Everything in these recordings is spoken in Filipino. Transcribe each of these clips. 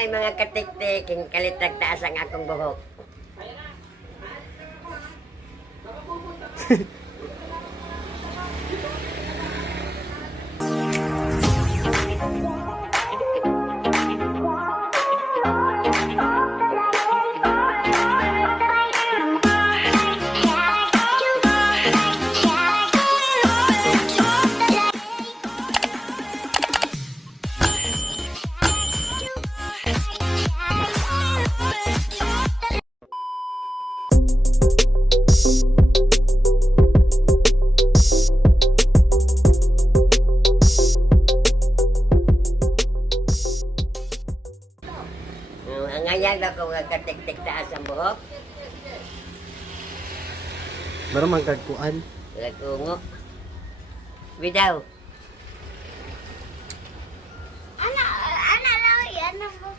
Ay mga katiktik, kalit nagtaas ang akong buhok. Ngayon ako katiktik taas ang buhok. Baru magkagkuan. Lagungo. Bidaw. Ana lang yan mo.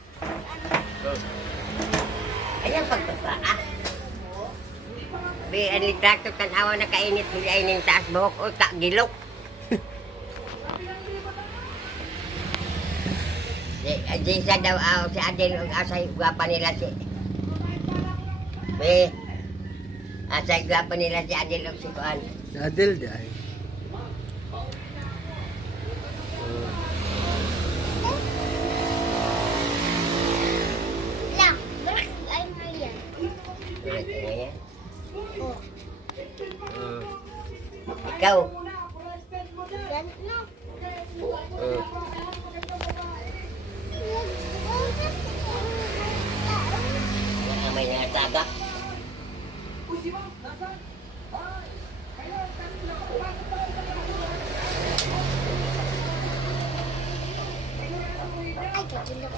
Ayan pagkasa. Bi, alitrakto tanawa na kainit. Bilay ng taas buhok. O, gilok. Si isa daw, si Adel, asay gwapa nila si... Be, asay gwapa nila si Adel o si Kuan. Si Adel di ay. Lang, berak ay ngayon. Ay, ngayon. Oh, Ikaw. ganit no. May nataga. Ay, kagilok.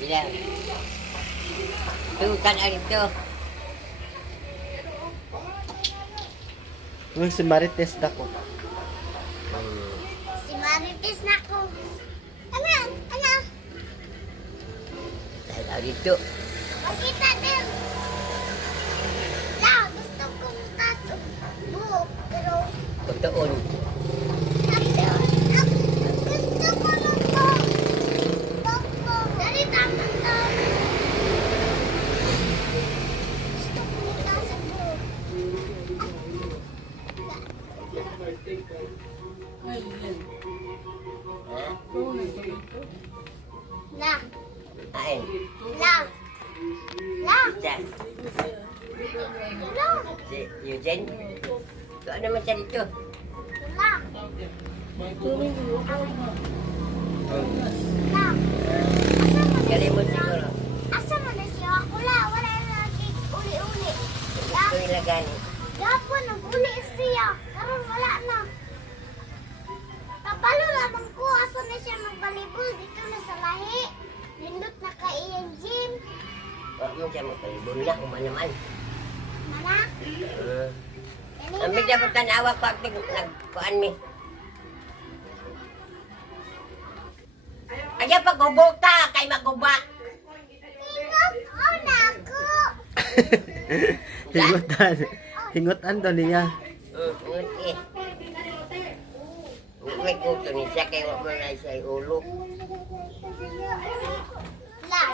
Bila. Tukan itu. Ang si Marites dako. Si Marites na ko. Ano? Dahil dito. Makita din. Lang, gusto kong tato. Buhok, pero... Kutuon. Gusto ko ng buhok. Buhok. Dari tama to. Gusto ko ng tato buhok. Lang. Ay. Lang. Lang. Diyan. Lang. Si Eugene. So, ano naman siya dito? Lang. Lang. Galimot siguro. Asa mo na siya? Wala na lagi uli-uli. Lang. Ito ilagan. Gapon, nag-uli siya. Karon wala na. Kapalo lamang ko. Asa na siya magbalibol. Dito na sa lahi. Lindot na ka iyang gym. Huwag mo siya magpalibon na, naman. Mana? Ang bigla po tanawa ko ang nagkuhan mi. Kaya pag-ubota, kay maguba. Tingog o nako. Hingutan. Hingutan to niya. Ngunti. May kuto ni siya, kaya wag mo na siya ulo. Lang.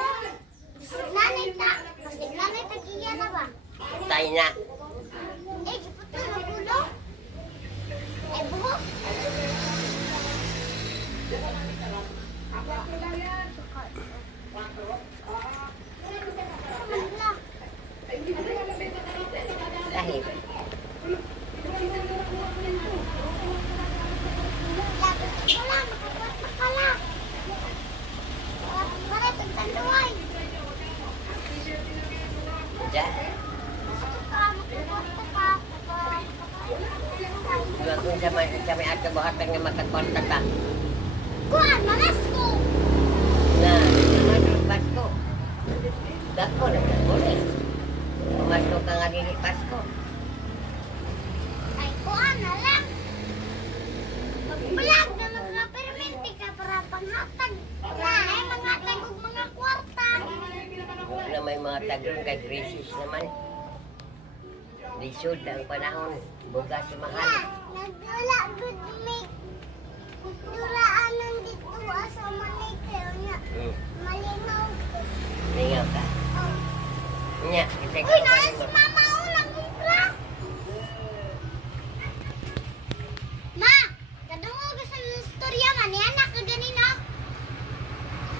Nanay ta. Kasi nanay tagiya na ba? Tayo na. Eh, kiputo na ulo. Eh, buhok. Lang. Dahil. Wala, makapot ka lang. Para tagtanduay. Diyan. Gusto ka, makapot ka. Huwag mo siya may ato buhatang na makakonta ka. Kuhan, manas ko. Na, naman yung Pasko. Dako na, dako na. Pumasok ka nga rin Pasko. Ay, kuhan na lang. Magbulag na mga perminti ka para panghatag. Ay, manghatag og mga kwarta. Huwag na may mga taglong kay crisis naman. Lisod ang panahon. Buga sumahan. Nagdula good make. Dulaan nandito asa manay Take Uy, naan si Mama o, nagkumpra. Ma, kadungog sa istorya man, yan na kaganina.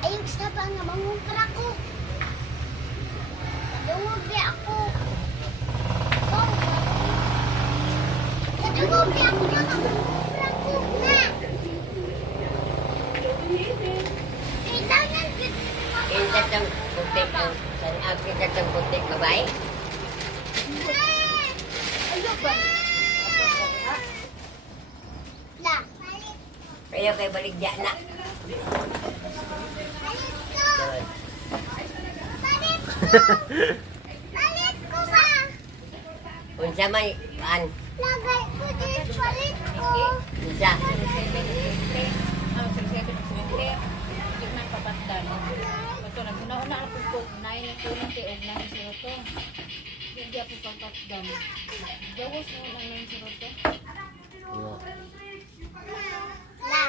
Ay, yung isa ba nga mangumpra ko? Kadungog di ako. Oh. Kadungog di ako na mangumpra ko, na. Kailangan din. Kintat ang putik ang sanag, kintat ang putik kabay. Ayun ba? La. Kayo kay baligya na. Doon. Palit ko ba? Unsa may kaan? Lagay ko din palit ko. Unsa? Ito na, una-una ang pagkog, nain ang kulang tiog, nain si Roto. Hindi ako pagkakdam. Gawas mo lang nain si Roto. La.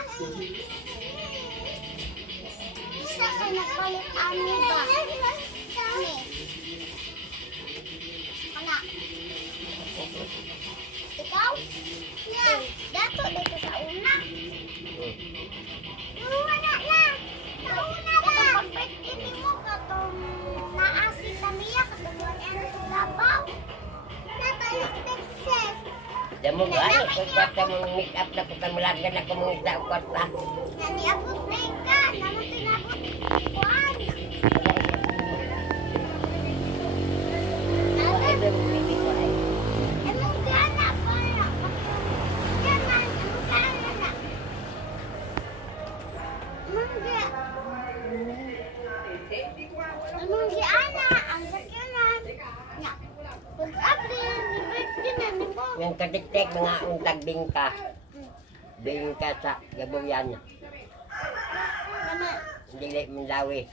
Isa ka nagpalit ano ba? Kami. Anak. Ikaw? Yeah. Dato dito sa una. Wala na. Nauna na. Pagpagpili mo ka itong naasin na miya katulad yan sa labaw. Nabalik pixel. Damo ba? Ano? Kwarta mong make up na kutamulagan ako mong isa o kwarta. Naniabot na ka. Namun tinabot. Kuan. Ay, ba mong bibig ko ay? Emang gana pa na. Gaman. Emang gana na. Emang gana. Emang gana. Ang sakyanan. Nya. Pag-April, birthday na ni mo. Yung katiktik mga untag bingka. Bingka sa gabuyan. Mama. Dili manlawi.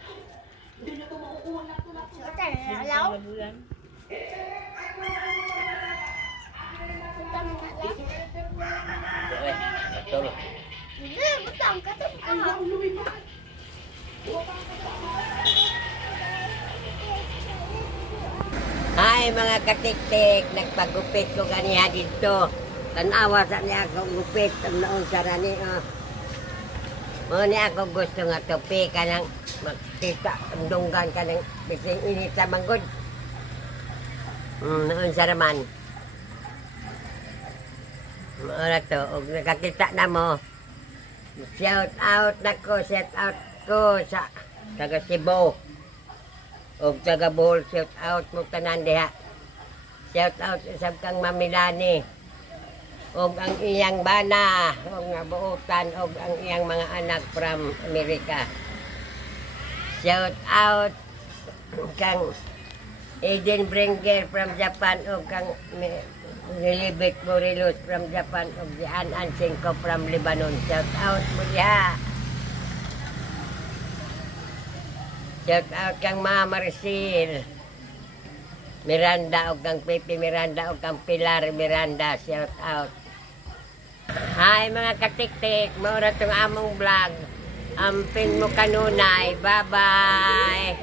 Suta na alaw. Bulan. Suta na alaw. Doon. Betul. Hindi, butang ka to. Hi mga katiktik, nagpagupit ko ganiya dito. Tanawa sa niya akong gupit, ang naon sa rani. Mo niya ako gusto nga tupi ka ng magtita, dunggan ka ng bising init sa manggod. Naon sa raman. Mora to, og nakakita na mo. Shout out ko sa taga Cebu. Og taga Bohol, shout out mo tanan diha. Shout out usab kang Mamilani. Og ang iyang bana, og nga buotan, og ang iyang mga anak from America. Shout out kang Eden Bringer from Japan, og kang Lilibet Morelos from Japan, og si An Singko from Lebanon. Shout out mo diha. Shout out kang Ma Maricel Miranda o kang Pepe Miranda o kang Pilar Miranda. Shout out. Hi mga katiktik, maura itong among vlog. Amping mo kanunay. Bye bye.